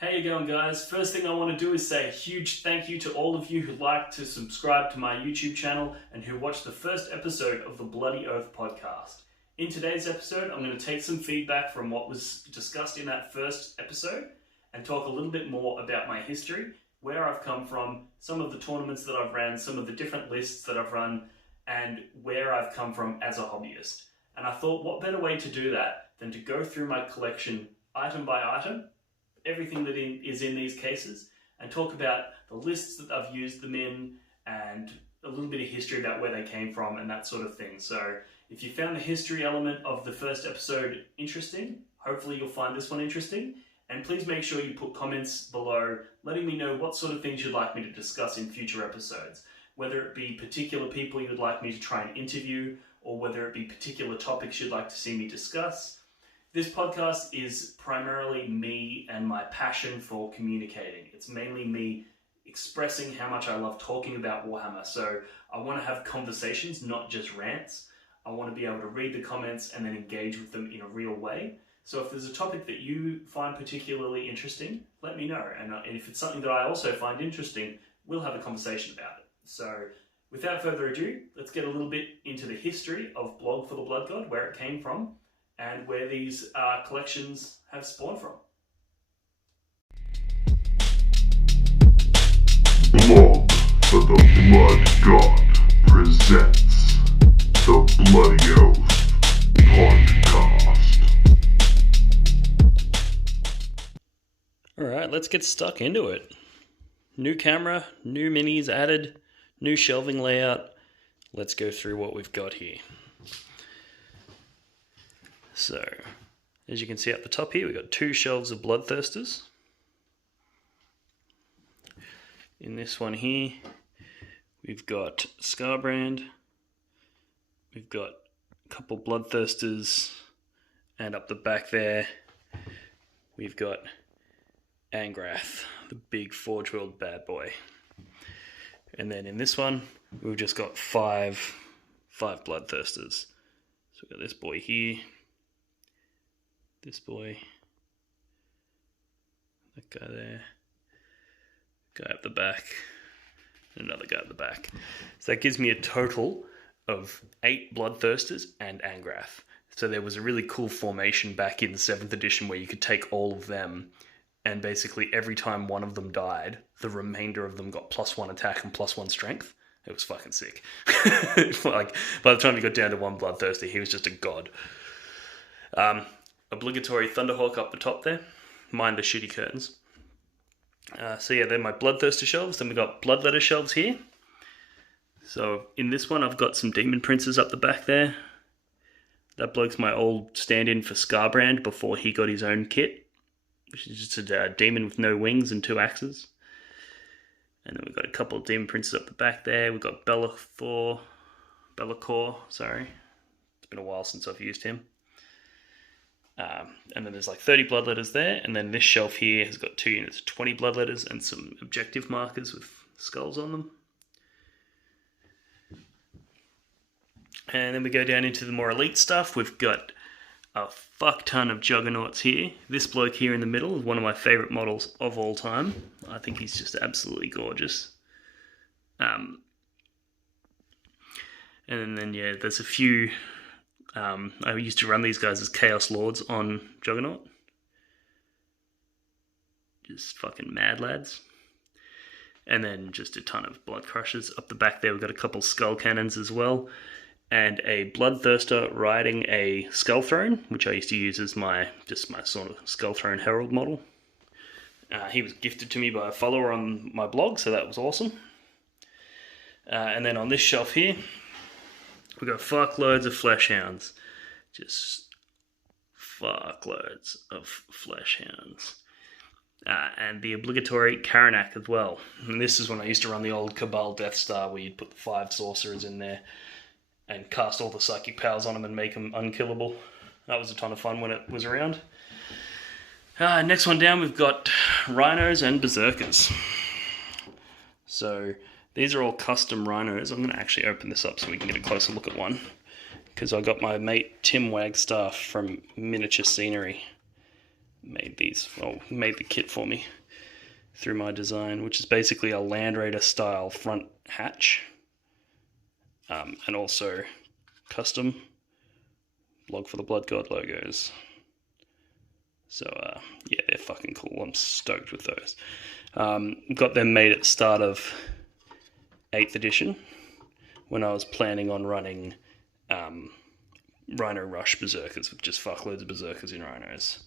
How you going, guys? First thing I want to do is say a huge thank you to all of you who like to subscribe to my YouTube channel and who watched the first episode of the BloodyOath podcast. In today's episode, I'm going to take some feedback from what was discussed in that first episode and talk a little bit more about my history, where I've come from, some of the tournaments that I've ran, some of the different lists that I've run, and where I've come from as a hobbyist. And I thought, what better way to do that than to go through my collection item by item, everything that is in these cases, and talk about the lists that I've used them in and a little bit of history about where they came from and that sort of thing. So if you found the history element of the first episode interesting, hopefully you'll find this one interesting. And please make sure you put comments below letting me know what sort of things you'd like me to discuss in future episodes, whether it be particular people you'd like me to try and interview, or whether it be particular topics you'd like to see me discuss. This podcast is primarily me and my passion for communicating. It's mainly me expressing how much I love talking about Warhammer. So I want to have conversations, not just rants. I want to be able to read the comments and then engage with them in a real way. So if there's a topic that you find particularly interesting, let me know. And if it's something that I also find interesting, we'll have a conversation about it. So without further ado, let's get a little bit into the history of Blog for the Blood God, where it came from, and where these collections have spawned from. Blog for the Blood God presents the BloodyOath podcast. Alright, let's get stuck into it. New camera, new minis added, new shelving layout. Let's go through what we've got here. So, as you can see at the top here, we've got two shelves of Bloodthirsters. In this one here, we've got Scarbrand, we've got a couple Bloodthirsters, and up the back there, we've got Angrath, the big forge-wheeled bad boy. And then in this one, we've just got five Bloodthirsters. So we've got this boy here, this boy, that guy there, guy up the back, and another guy up the back. So that gives me a total of 8 Bloodthirsters and Angrath. So there was a really cool formation back in the 7th edition where you could take all of them, and basically every time one of them died, the remainder of them got +1 attack and +1 strength. It was fucking sick. Like, by the time you got down to one Bloodthirster, he was just a god. Obligatory Thunderhawk up the top there. Mind the shitty curtains. So yeah, they're my Bloodthirster shelves. Then we've got Bloodletter shelves here. So in this one, I've got some Demon Princes up the back there. That bloke's my old stand-in for Scarbrand before he got his own kit, which is just a demon with no wings and 2 axes. And then we've got a couple of Demon Princes up the back there. We've got Be'lakor, sorry. It's been a while since I've used him. And then there's like 30 Bloodletters there, and then this shelf here has got 2 units of 20 Bloodletters and some objective markers with skulls on them. And then we go down into the more elite stuff. We've got a fuck ton of Juggernauts here. This bloke here in the middle is one of my favourite models of all time. I think he's just absolutely gorgeous. And then yeah, there's a few... I used to run these guys as Chaos Lords on Juggernaut. Just fucking mad lads. And then just a ton of Blood Crushers. Up the back there we've got a couple Skull Cannons as well. And a Bloodthirster riding a Skull Throne, which I used to use as my sort of Skull Throne Herald model. He was gifted to me by a follower on my blog, so that was awesome. And then on this shelf here, we've got fuckloads of Fleshhounds. Just fuckloads of Fleshhounds. And the obligatory Karanak as well. And this is when I used to run the old Cabal Death Star, where you'd put the 5 sorcerers in there and cast all the psychic powers on them and make them unkillable. That was a ton of fun when it was around. Next one down, we've got Rhinos and Berserkers. So these are all custom Rhinos. I'm going to actually open this up so we can get a closer look at one, because I got my mate Tim Wagstaff from Miniature Scenery made the kit for me through my design, which is basically a Land Raider style front hatch, and also custom Blog for the Blood God logos. So yeah, they're fucking cool. I'm stoked with those. Got them made at the start of 8th edition when I was planning on running Rhino Rush Berserkers with just fuckloads of Berserkers in Rhinos.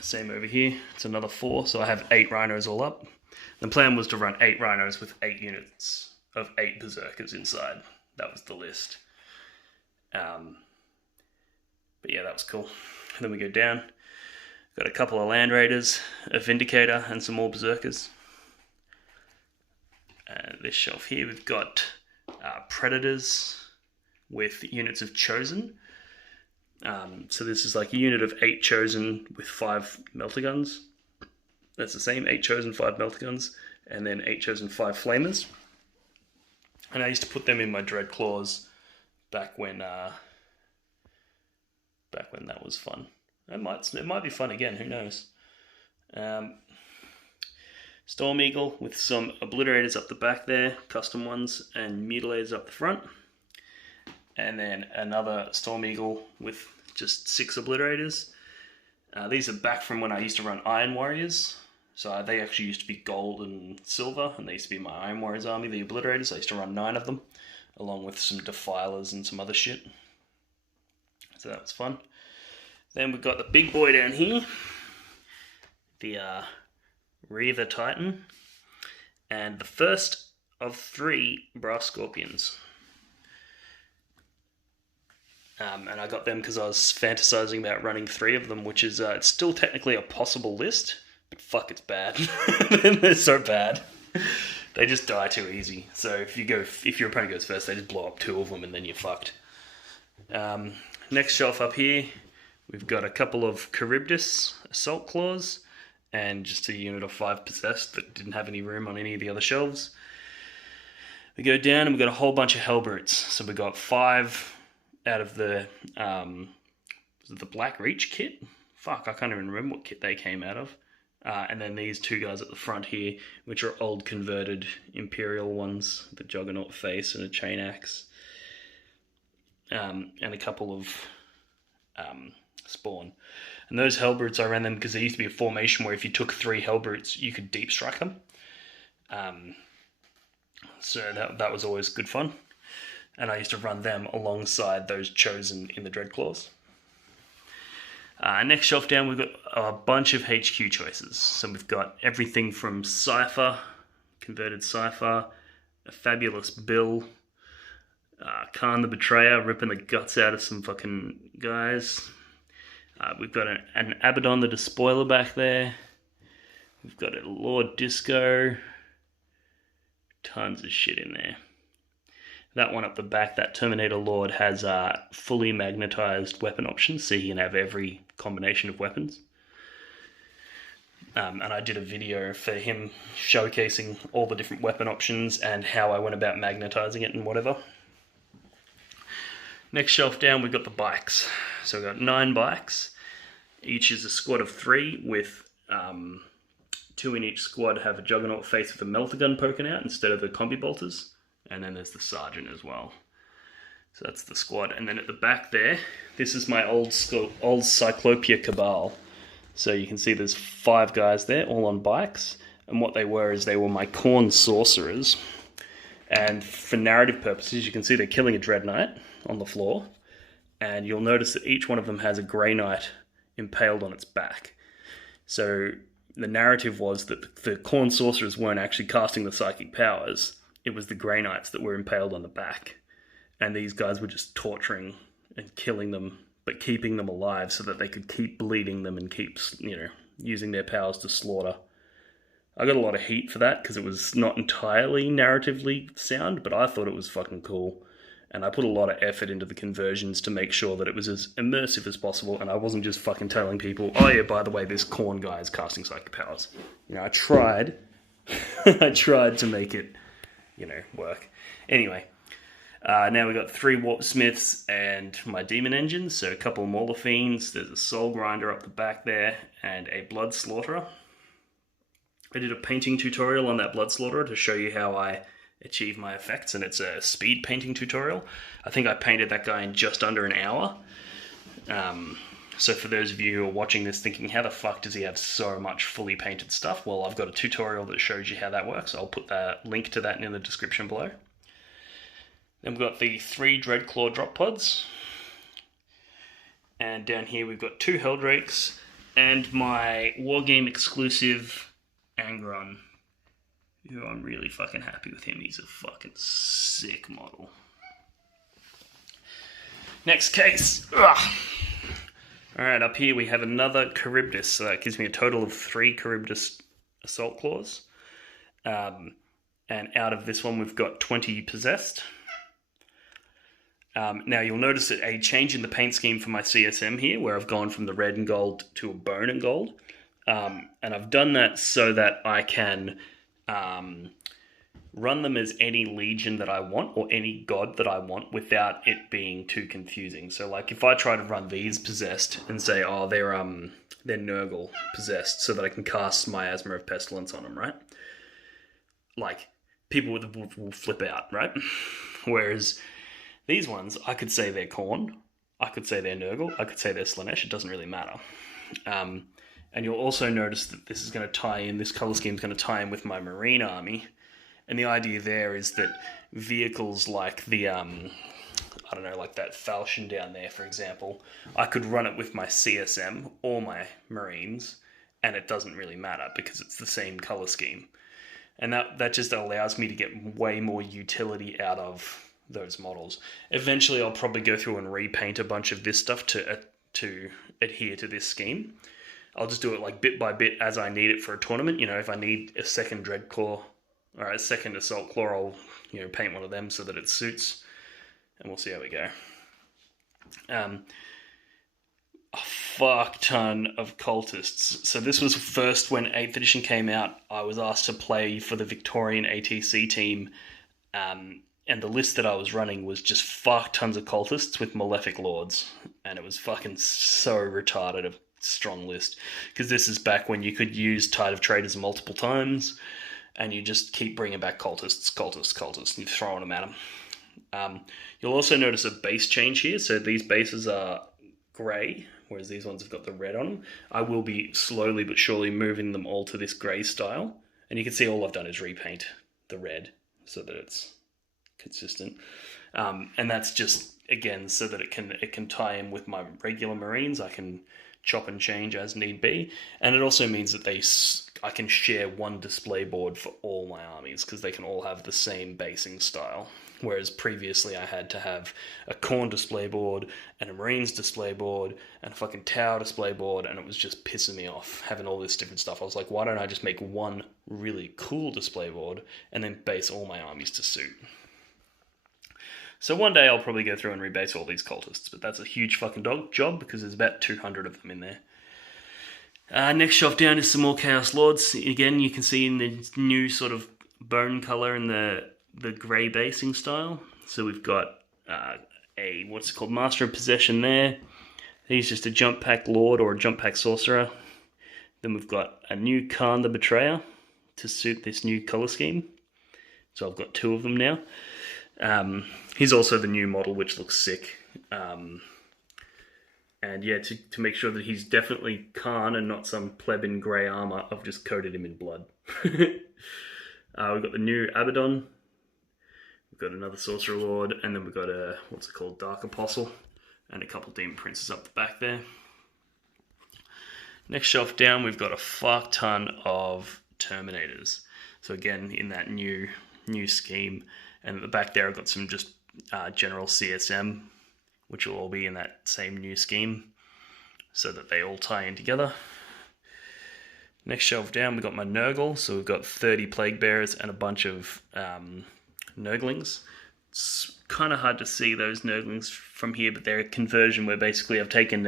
Same over here. It's another 4, so I have 8 Rhinos all up. The plan was to run 8 Rhinos with 8 units of 8 Berserkers inside. That was the list. But yeah, that was cool. And then we go down. Got a couple of Land Raiders, a Vindicator, and some more Berserkers. This shelf here, we've got Predators with units of Chosen. So this is like a unit of 8 Chosen with 5 Melter Guns. That's the same, 8 Chosen, 5 Melter Guns, and then 8 Chosen, 5 Flamers. And I used to put them in my Dread Claws back when that was fun. It might be fun again, who knows. Storm Eagle with some Obliterators up the back there, custom ones, and Mutilators up the front. And then another Storm Eagle with just 6 Obliterators. These are back from when I used to run Iron Warriors. So they actually used to be gold and silver, and they used to be my Iron Warriors army, the Obliterators. I used to run 9 of them, along with some Defilers and some other shit. So that was fun. Then we've got the big boy down here, the Reaver Titan, and the first of 3 Brass Scorpions. And I got them because I was fantasizing about running 3 of them, which is it's still technically a possible list, but fuck, it's bad. They're so bad. They just die too easy. So if your opponent goes first, they just blow up 2 of them, and then you're fucked. Next shelf up here, we've got a couple of Charybdis Assault Claws, and just a unit of 5 Possessed that didn't have any room on any of the other shelves. We go down and we've got a whole bunch of Hellbrutes. So we got 5 out of the Black Reach kit. Fuck, I can't even remember what kit they came out of. And then these 2 guys at the front here, which are old converted Imperial ones, the Juggernaut face and a chain axe. And a couple of Spawn. And those Hellbrutes, I ran them because there used to be a formation where if you took 3 Hellbrutes, you could deep strike them. So that was always good fun. And I used to run them alongside those Chosen in the Dreadclaws. Next shelf down, we've got a bunch of HQ choices. So we've got everything from Cypher, converted Cypher, a fabulous Bill, Khan the Betrayer, ripping the guts out of some fucking guys. We've got an Abaddon the Despoiler back there. We've got a Lord Disco. Tons of shit in there. That one up the back, that Terminator Lord, has fully magnetized weapon options, so you can have every combination of weapons. And I did a video for him showcasing all the different weapon options and how I went about magnetizing it and whatever. Next shelf down, we've got the bikes. So we've got 9 bikes. Each is a squad of 3 with 2 in each squad have a Juggernaut face with a melter gun poking out instead of the combi bolters. And then there's the Sergeant as well. So that's the squad. And then at the back there, this is my old Cyclopia Cabal. So you can see there's 5 guys there, all on bikes. And what they were is they were my Khorne Sorcerers. And for narrative purposes, you can see they're killing a Dread Knight on the floor. And you'll notice that each one of them has a Grey Knight impaled on its back. So the narrative was that the Khorne Sorcerers weren't actually casting the psychic powers. It was the Grey Knights that were impaled on the back. And these guys were just torturing and killing them, but keeping them alive so that they could keep bleeding them and keep, using their powers to slaughter. I got a lot of heat for that because it was not entirely narratively sound, but I thought it was fucking cool. And I put a lot of effort into the conversions to make sure that it was as immersive as possible, and I wasn't just fucking telling people, oh yeah, by the way, this Khorne guy is casting psychic powers. I tried. I tried to make it, work. Anyway, Now we've got 3 Warp Smiths and my Demon Engines, so a couple of Mauler Fiends, there's a Soul Grinder up the back there, and a Blood Slaughterer. I did a painting tutorial on that Blood Slaughterer to show you how I achieve my effects, and it's a speed painting tutorial. I think I painted that guy in just under an hour. So for those of you who are watching this thinking, how the fuck does he have so much fully painted stuff? Well, I've got a tutorial that shows you how that works. I'll put the link to that in the description below. Then we've got the 3 Dreadclaw drop pods. And down here we've got 2 Helldrakes and my Wargame exclusive Angron, who I'm really fucking happy with him. He's a fucking sick model. Next case. Ugh. Alright, up here we have another Charybdis, so that gives me a total of 3 Charybdis Assault Claws. And out of this one we've got 20 Possessed. Now you'll notice a change in the paint scheme for my CSM here, where I've gone from the red and gold to a bone and gold. And I've done that so that I can run them as any legion that I want, or any god that I want, without it being too confusing. So like if I try to run these Possessed and say, oh, they're Nurgle Possessed, so that I can cast Miasma of Pestilence on them, right? Like, people will flip out, right? Whereas these ones, I could say they're Khorne, I could say they're Nurgle, I could say they're Slanesh, it doesn't really matter. And you'll also notice that this is going to tie in, this colour scheme is going to tie in with my Marine army. And the idea there is that vehicles like the, I don't know, like that Falchion down there, for example, I could run it with my CSM or my Marines, and it doesn't really matter because it's the same colour scheme. And that just allows me to get way more utility out of those models. Eventually I'll probably go through and repaint a bunch of this stuff to adhere to this scheme. I'll just do it like bit by bit as I need it for a tournament. You know, if I need a second Dreadclaw or a second Assault Claw, I'll, you know, paint one of them so that it suits, and we'll see how we go. A fuck ton of cultists. So this was first when 8th edition came out. I was asked to play for the Victorian ATC team, and the list that I was running was just fuck tons of cultists with Malefic Lords, and it was fucking so retarded a strong list, because this is back when you could use Tide of Traitors multiple times, and you just keep bringing back cultists, and you're throwing them at them. You'll also notice a base change here, so these bases are grey, whereas these ones have got the red on them. I will be slowly but surely moving them all to this grey style, and you can see all I've done is repaint the red so that it's consistent, and that's just, again, so that it can tie in with my regular Marines. I can chop and change as need be, and it also means that I can share one display board for all my armies, because they can all have the same basing style, whereas previously I had to have a Khorne display board and a Marines display board and a fucking Tau display board, and it was just pissing me off having all this different stuff. I was like, why don't I just make one really cool display board and then base all my armies to suit? So one day I'll probably go through and rebase all these cultists, but that's a huge fucking job because there's about 200 of them in there. Next shelf down is some more Chaos Lords. Again, you can see in the new sort of bone colour and the grey basing style. So we've got a, what's it called, Master of Possession there. He's just a jump pack Lord or a jump pack Sorcerer. Then we've got a new Khan the Betrayer to suit this new colour scheme. So I've got 2 of them now. He's also the new model, which looks sick. And yeah, to make sure that he's definitely Khan and not some pleb in grey armour, I've just coated him in blood. We've got the new Abaddon. We've got another Sorcerer Lord, and then we've got a, what's it called, Dark Apostle, and a couple Demon Princes up the back there. Next shelf down, we've got a fuck ton of Terminators. So again, in that new scheme. And at the back there, I've got some just general CSM, which will all be in that same new scheme, so that they all tie in together. Next shelf down, we've got my Nurgle. So we've got 30 Plague Bearers and a bunch of Nurglings. It's kind of hard to see those Nurglings from here, but they're a conversion where basically I've taken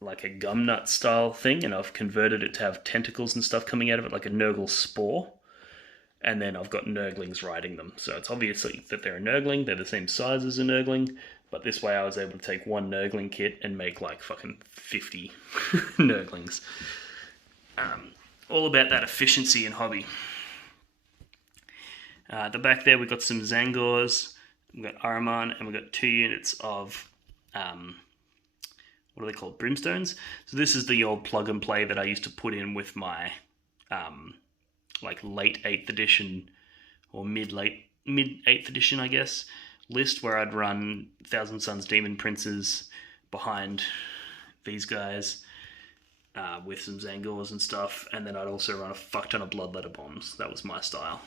like a gumnut style thing, and I've converted it to have tentacles and stuff coming out of it, like a Nurgle Spore. and then I've got Nurglings riding them. So it's obviously that they're a Nurgling, they're the same size as a Nurgling, but this way I was able to take one Nurgling kit and make like fucking 50 Nurglings. All about that efficiency in hobby. At the back there we've got some Zangors, we've got Araman, and we've got 2 units of, what are they called, Brimstones. So this is the old plug and play that I used to put in with my like late 8th edition or mid 8th edition, I guess, list, where I'd run Thousand Sons Demon Princes behind these guys with some Zangors and stuff, and then I'd also run a fuck ton of Bloodletter bombs. That was my style.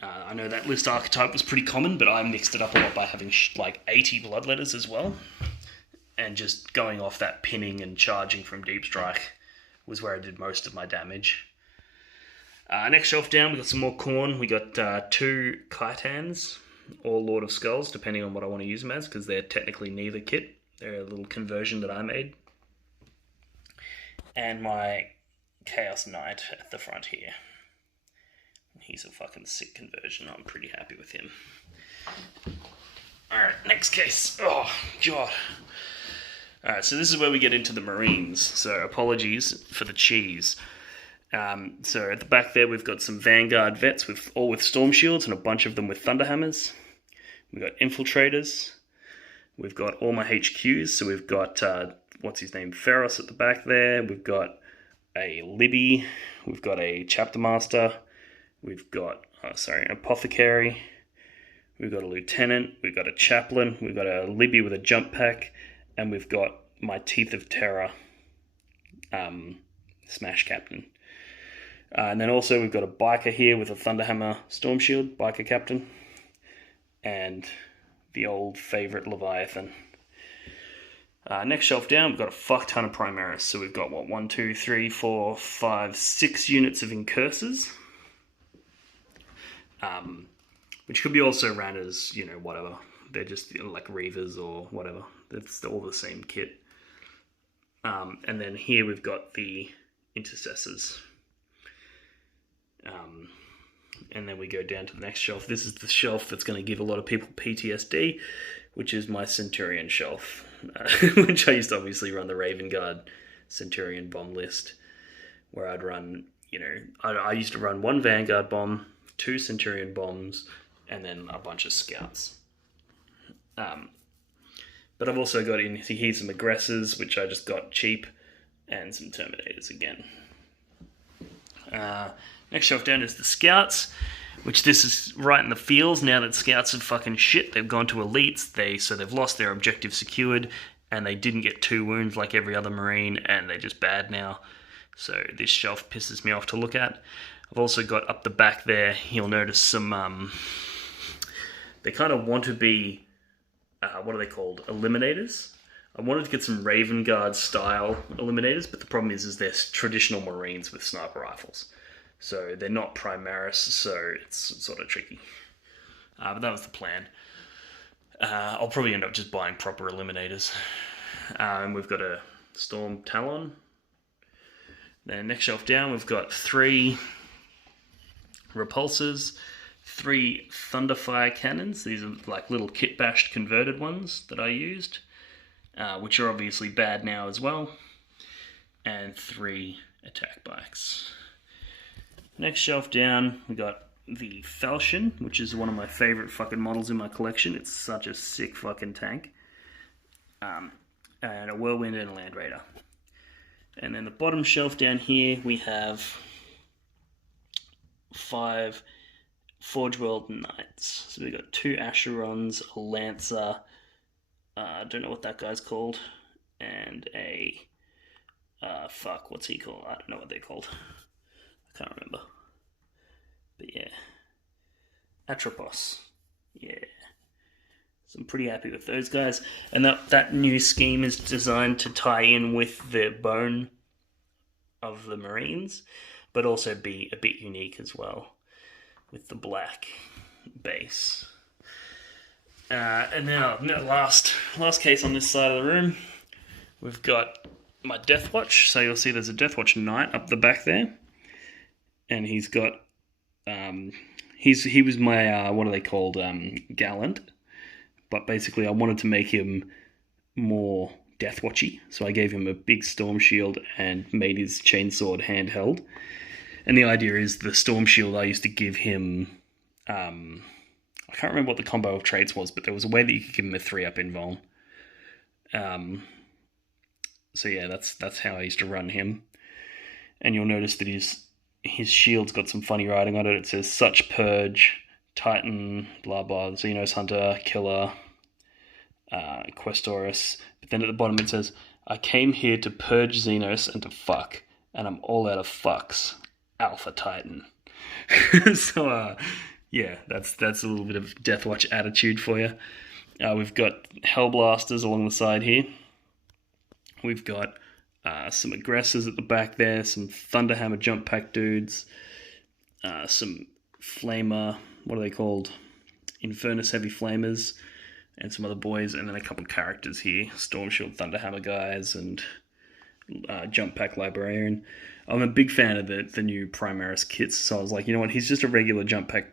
I know that list archetype was pretty common, but I mixed it up a lot by having like 80 Bloodletters as well, and just going off that pinning and charging from Deep Strike was where I did most of my damage. Next shelf down, we got some more Khorne. We got 2 Khitans, or Lord of Skulls, depending on what I want to use them as, because they're technically neither kit. They're a little conversion that I made. And my Chaos Knight at the front here. He's a fucking sick conversion. I'm pretty happy with him. Alright, next case. Oh, God. Alright, so this is where we get into the Marines. So apologies for the cheese. So at the back there we've got some Vanguard vets, all with Storm Shields, and a bunch of them with Thunderhammers. We've got Infiltrators. We've got all my HQs. So we've got, what's his name, Ferros at the back there. We've got a Libby. We've got a Chapter Master. We've got, an Apothecary. We've got a Lieutenant. We've got a Chaplain. We've got a Libby with a Jump Pack. And we've got my Teeth of Terror Smash Captain. And then also we've got a Biker here with a Thunderhammer Storm Shield, Biker Captain. And the old favourite Leviathan. Next shelf down, we've got a fuck ton of Primaris. So we've got, 1, 2, 3, 4, 5, 6 units of Incursors. Which could be also ran as, whatever. They're just like Reavers or whatever. It's all the same kit. And then here we've got the Intercessors. And then we go down to the next shelf. This is the shelf that's going to give a lot of people PTSD, which is my Centurion shelf, which I used to obviously run the Raven Guard Centurion bomb list, where I'd run, I used to run 1 Vanguard bomb, 2 Centurion bombs, and then a bunch of scouts. But I've also got in here some Aggressors, which I just got cheap, and some Terminators again. Next shelf down is the Scouts, which this is right in the feels now that Scouts are fucking shit. They've gone to Elites, so they've lost their objective secured, and they didn't get 2 wounds like every other Marine, and they're just bad now. So this shelf pisses me off to look at. I've also got up the back there, you'll notice some, they kind of want to be, what are they called? Eliminators. I wanted to get some Raven Guard style Eliminators, but the problem is they're traditional Marines with sniper rifles. So they're not Primaris, so it's sort of tricky. But that was the plan. I'll probably end up just buying proper Eliminators. And we've got a Storm Talon. Then next shelf down, we've got 3 Repulsors, 3 Thunderfire Cannons. These are like little kit-bashed converted ones that I used, which are obviously bad now as well. And 3 Attack Bikes. Next shelf down, we got the Falchion, which is one of my favourite fucking models in my collection. It's such a sick fucking tank. And a Whirlwind and a Land Raider. And then the bottom shelf down here, we have 5 Forge World Knights. So we've got 2 Asherons, a Lancer, I don't know what that guy's called, and a, what's he called? I don't know what they're called. I can't remember. But yeah. Atropos. Yeah. So I'm pretty happy with those guys. And that new scheme is designed to tie in with the bone of the Marines, but also be a bit unique as well with the black base. And now last case on this side of the room, we've got my Deathwatch. So you'll see there's a Deathwatch Knight up the back there. And he's got he was my, what are they called, gallant, but basically I wanted to make him more Deathwatchy, so I gave him a big storm shield and made his chainsword handheld. And the idea is the storm shield I used to give him, I can't remember what the combo of traits was, but there was a way that you could give him a 3-up invuln. So yeah, that's how I used to run him. And you'll notice that his shield's got some funny writing on it. It says such purge, Titan, blah blah, Xenos Hunter, Killer, Questorus. But then at the bottom it says, I came here to purge Xenos and to fuck, and I'm all out of fucks. Alpha Titan. So yeah, that's a little bit of Deathwatch attitude for you. We've got Hellblasters along the side here. We've got some aggressors at the back there, some Thunderhammer jump pack dudes, some Flamer, what are they called? Infernus Heavy Flamers, and some other boys, and then a couple characters here, Stormshield Thunderhammer guys, and jump pack Librarian. I'm a big fan of the new Primaris kits, so I was like, you know what, he's just a regular jump pack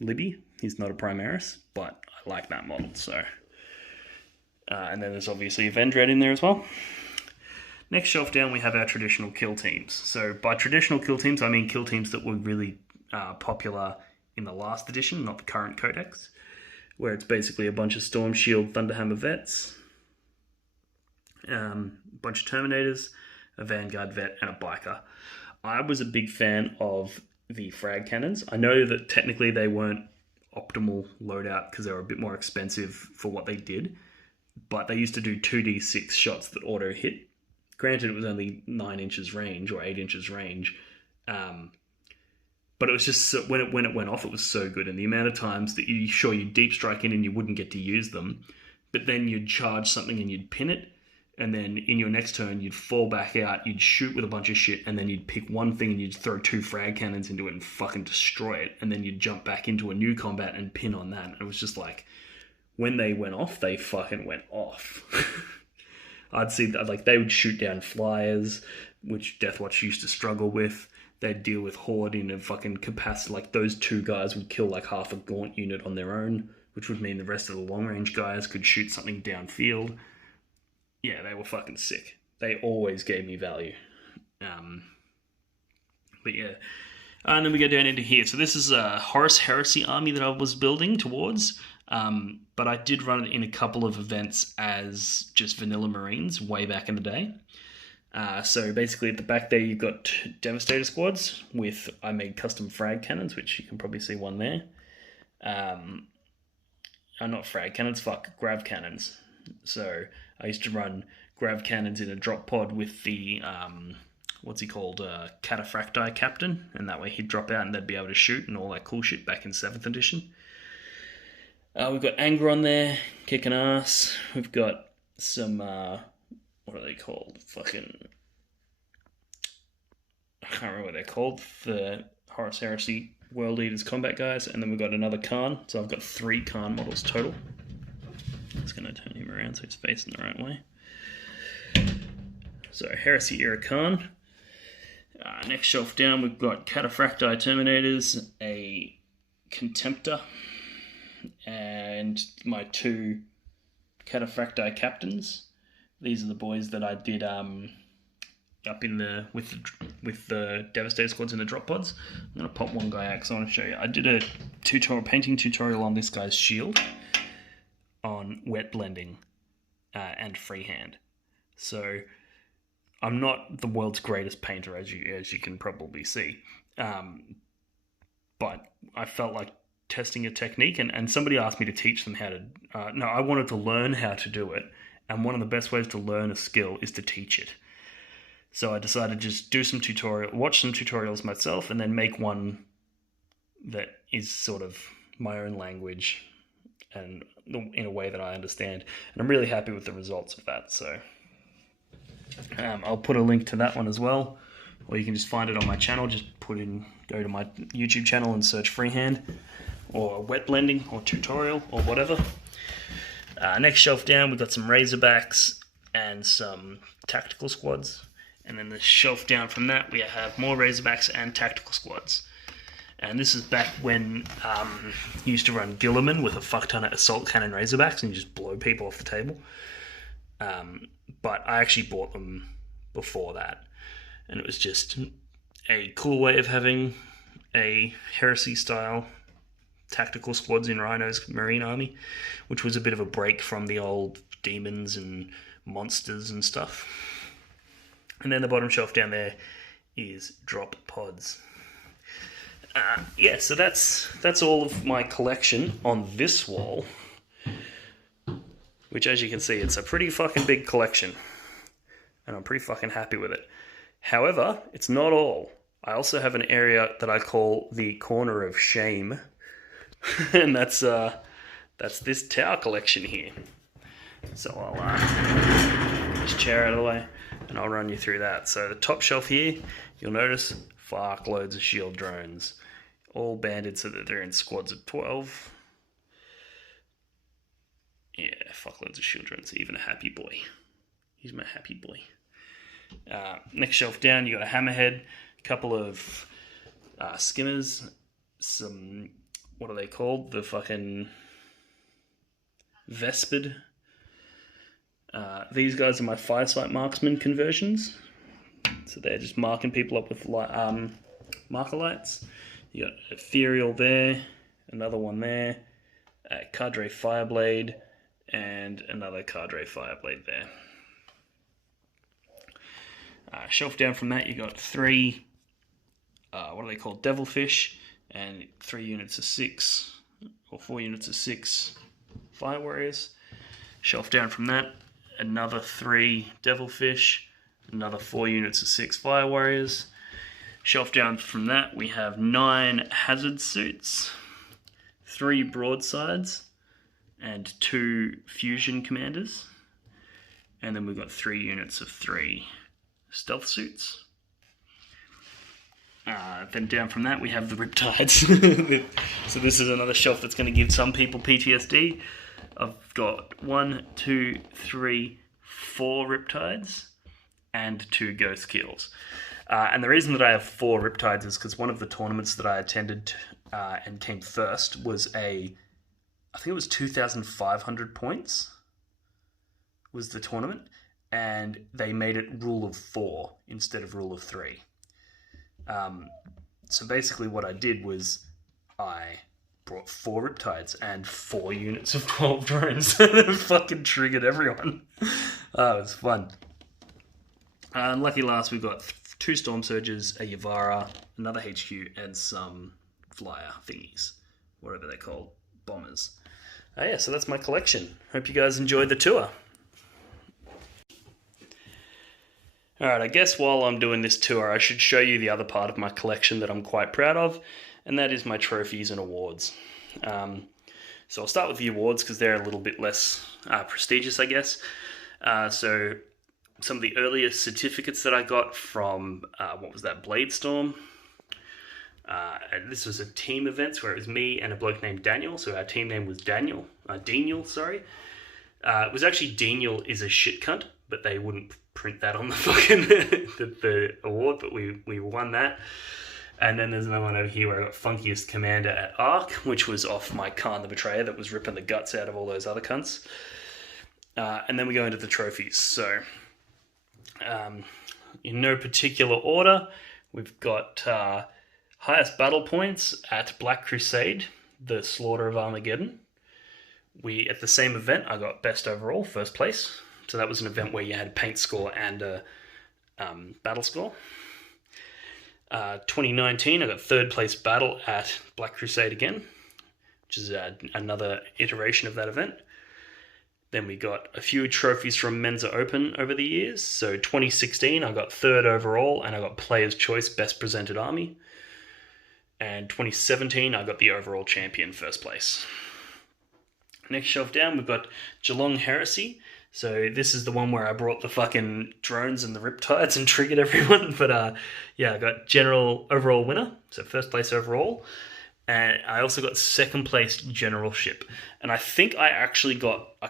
Libby. He's not a Primaris, but I like that model, so... and then there's obviously a Vendread in there as well. Next shelf down, we have our traditional kill teams. So by traditional kill teams, I mean kill teams that were really popular in the last edition, not the current codex, where it's basically a bunch of Storm Shield Thunderhammer vets, a bunch of Terminators, a Vanguard vet, and a biker. I was a big fan of the frag cannons. I know that technically they weren't optimal loadout because they were a bit more expensive for what they did, but they used to do 2d6 shots that auto hit. Granted, it was only 9 inches range or 8 inches range, but it was just so, when it went off, it was so good. And the amount of times that you'd deep strike in and you wouldn't get to use them, but then you'd charge something and you'd pin it, and then in your next turn you'd fall back out, you'd shoot with a bunch of shit, and then you'd pick one thing and you'd throw 2 frag cannons into it and fucking destroy it, and then you'd jump back into a new combat and pin on that. And it was just like, when they went off, they fucking went off. I'd see that, like, they would shoot down flyers, which Deathwatch used to struggle with. They'd deal with Horde in a fucking capacity. Like, those 2 guys would kill like half a Gaunt unit on their own, which would mean the rest of the long range guys could shoot something downfield. Yeah, they were fucking sick. They always gave me value. But yeah. And then we go down into here. So this is a Horus heresy army that I was building towards. But I did run it in a couple of events as just vanilla Marines way back in the day. So basically at the back there you've got Devastator squads with, I made custom frag cannons, which you can probably see one there. Not frag cannons, grav cannons. So I used to run grav cannons in a drop pod with the, Cataphracti captain, and that way he'd drop out and they'd be able to shoot and all that cool shit back in 7th edition. We've got Angron there, kicking ass. We've got some, what are they called? I can't remember what they're called. The Horus Heresy World Eaters combat guys. And then we've got another Khan. So I've got 3 Khan models total. Just going to turn him around so he's facing the right way. So Heresy era Khan. Next shelf down, we've got Cataphracti Terminators, a Contemptor, and my 2 Cataphracti Captains. These are the boys that I did up in the with the Devastator squads in the drop pods. I'm gonna pop one guy out because I want to show you. I did a painting tutorial on this guy's shield on wet blending and freehand. So I'm not the world's greatest painter, as you can probably see, but I felt like testing a technique, and somebody asked me to teach them how to. I wanted to learn how to do it, and one of the best ways to learn a skill is to teach it. So I decided to just watch some tutorials myself, and then make one that is sort of my own language and in a way that I understand. And I'm really happy with the results of that. So I'll put a link to that one as well, or you can just find it on my channel. Just go to my YouTube channel and search freehand or wet blending or tutorial or whatever. Next shelf down, we've got some Razorbacks and some tactical squads. And then the shelf down from that, we have more Razorbacks and tactical squads. And this is back when you used to run Gilliman with a fuck ton of assault cannon Razorbacks and you just blow people off the table. But I actually bought them before that. And it was just a cool way of having a heresy style tactical squads in Rhino's Marine Army, which was a bit of a break from the old demons and monsters and stuff. And then the bottom shelf down there is drop pods. So that's all of my collection on this wall, which, as you can see, it's a pretty fucking big collection, and I'm pretty fucking happy with it. However, it's not all. I also have an area that I call the Corner of Shame, and that's this tower collection here. So I'll get this chair out of the way, and I'll run you through that. So the top shelf here, you'll notice fuck loads of shield drones, all banded so that they're in squads of 12. Yeah, fuck loads of shield drones. Even a happy boy. He's my happy boy. Next shelf down, you got a hammerhead, a couple of skimmers, some, what are they called? The fucking Vespid. These guys are my firesight marksman conversions. So they're just marking people up with marker lights. You got Ethereal there, another one there, a Cadre Fireblade, and another Cadre Fireblade there. Shelf down from that, you got 3, what are they called, Devilfish, and 3 units of 6, or 4 units of 6 Fire Warriors. Shelf down from that, another 3 Devilfish, another 4 units of 6 Fire Warriors. Shelf down from that, we have 9 Hazard Suits, 3 Broadsides, and 2 Fusion Commanders. And then we've got 3 units of 3 Stealth Suits. Then down from that, we have the Riptides. So this is another shelf that's going to give some people PTSD. I've got 1, 2, 3, 4 Riptides and 2 Ghost Kills. And the reason that I have 4 Riptides is because one of the tournaments that I attended and came first was I think it was 2,500 points was the tournament, and they made it rule of 4 instead of rule of 3. So basically what I did was I brought 4 Riptides and 4 units of 12 drones. It fucking triggered everyone. It was fun. And lucky last, we've got 2 Storm Surges, a Yavara, another HQ, and some flyer thingies, whatever they're called, bombers. So that's my collection. Hope you guys enjoyed the tour. Alright, I guess while I'm doing this tour, I should show you the other part of my collection that I'm quite proud of, and that is my trophies and awards. So I'll start with the awards because they're a little bit less prestigious, I guess. So some of the earliest certificates that I got from, Bladestorm. And this was a team event where it was me and a bloke named Daniel, so our team name was Daniel, sorry. It was actually Daniel is a shit cunt, but they wouldn't print that on the fucking the award, but we won that. And then there's another one over here where I got Funkiest Commander at Arc, which was off my Khan the Betrayer that was ripping the guts out of all those other cunts. And then we go into the trophies. So, in no particular order, we've got highest battle points at Black Crusade, the Slaughter of Armageddon. At the same event, I got best overall, first place. So that was an event where you had a paint score and a battle score. 2019, I got third place battle at Black Crusade again, which is another iteration of that event. Then we got a few trophies from Mensa Open over the years. So 2016, I got third overall, and I got Player's Choice Best Presented Army. And 2017, I got the overall champion, first place. Next shelf down, we've got Geelong Heresy. So this is the one where I brought the fucking drones and the Riptides and triggered everyone. But I got general overall winner, so first place overall. And I also got second place generalship. And I think I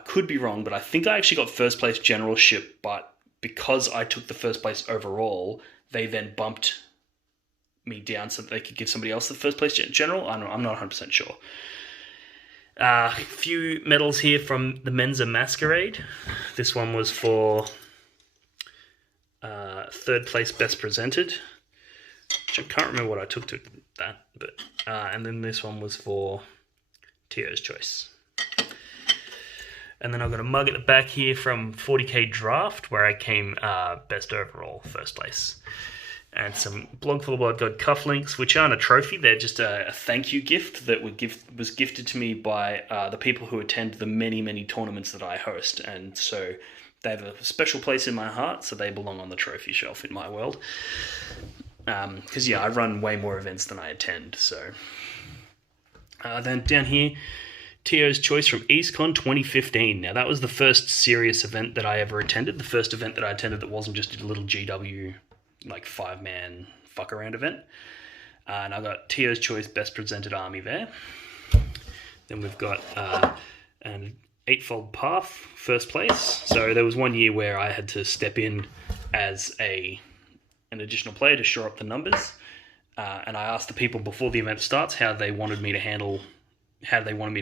could be wrong, but I think I actually got first place generalship, but because I took the first place overall, they then bumped me down so that they could give somebody else the first place general. I'm not 100% sure. Few medals here from the Mensa Masquerade. This one was for third place best presented, which I can't remember what I took to that, but and then this one was for Tio's Choice. And then I've got a mug at the back here from 40k Draft, where I came best overall, first place. And some Blog for the Blood God cufflinks, which aren't a trophy, they're just a thank you gift that was gifted to me by the people who attend the many, many tournaments that I host. And so they have a special place in my heart, so they belong on the trophy shelf in my world. Because, I run way more events than I attend, so... then down here, Tio's Choice from EastCon 2015. Now, that was the first serious event that I ever attended. The first event that I attended that wasn't just a little GW, like, 5-man fuck-around event. And I got Tio's Choice Best Presented Army there. Then we've got an Eightfold Path, first place. So there was one year where I had to step in as an additional player to shore up the numbers. And I asked the people before the event starts how they wanted me to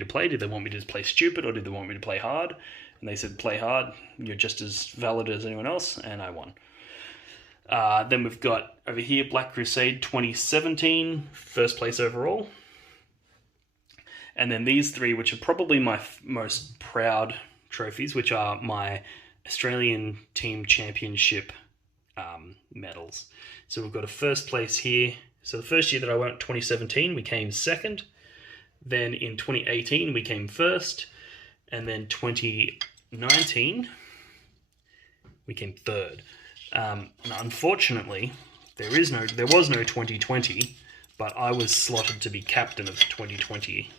play. Did they want me to just play stupid, or did they want me to play hard? And they said, play hard. You're just as valid as anyone else. And I won. Then we've got over here Black Crusade 2017, first place overall. And then these three, which are probably my most proud trophies, which are my Australian Team Championship medals. So we've got a first place here. So the first year that I went, 2017, we came second. Then in 2018, we came first. And then 2019, we came third. And unfortunately, there was no 2020, but I was slotted to be captain of the 2020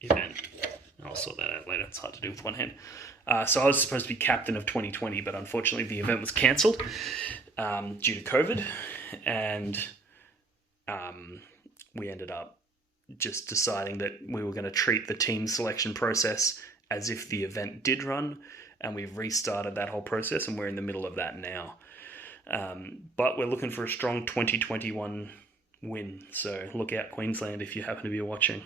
event. I'll sort that out later. It's hard to do with one hand. So I was supposed to be captain of 2020, but unfortunately the event was cancelled due to COVID. And we ended up just deciding that we were going to treat the team selection process as if the event did run, and we've restarted that whole process, and we're in the middle of that now. But we're looking for a strong 2021 win, so look out, Queensland, if you happen to be watching.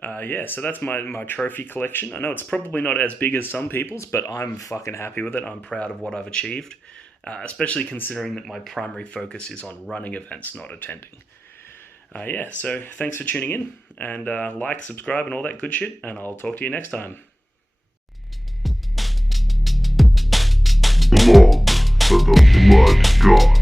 So that's my trophy collection. I know it's probably not as big as some people's, but I'm fucking happy with it. I'm proud of what I've achieved, especially considering that my primary focus is on running events, not attending. So thanks for tuning in, and like, subscribe, and all that good shit, and I'll talk to you next time. Belong to the Blood God.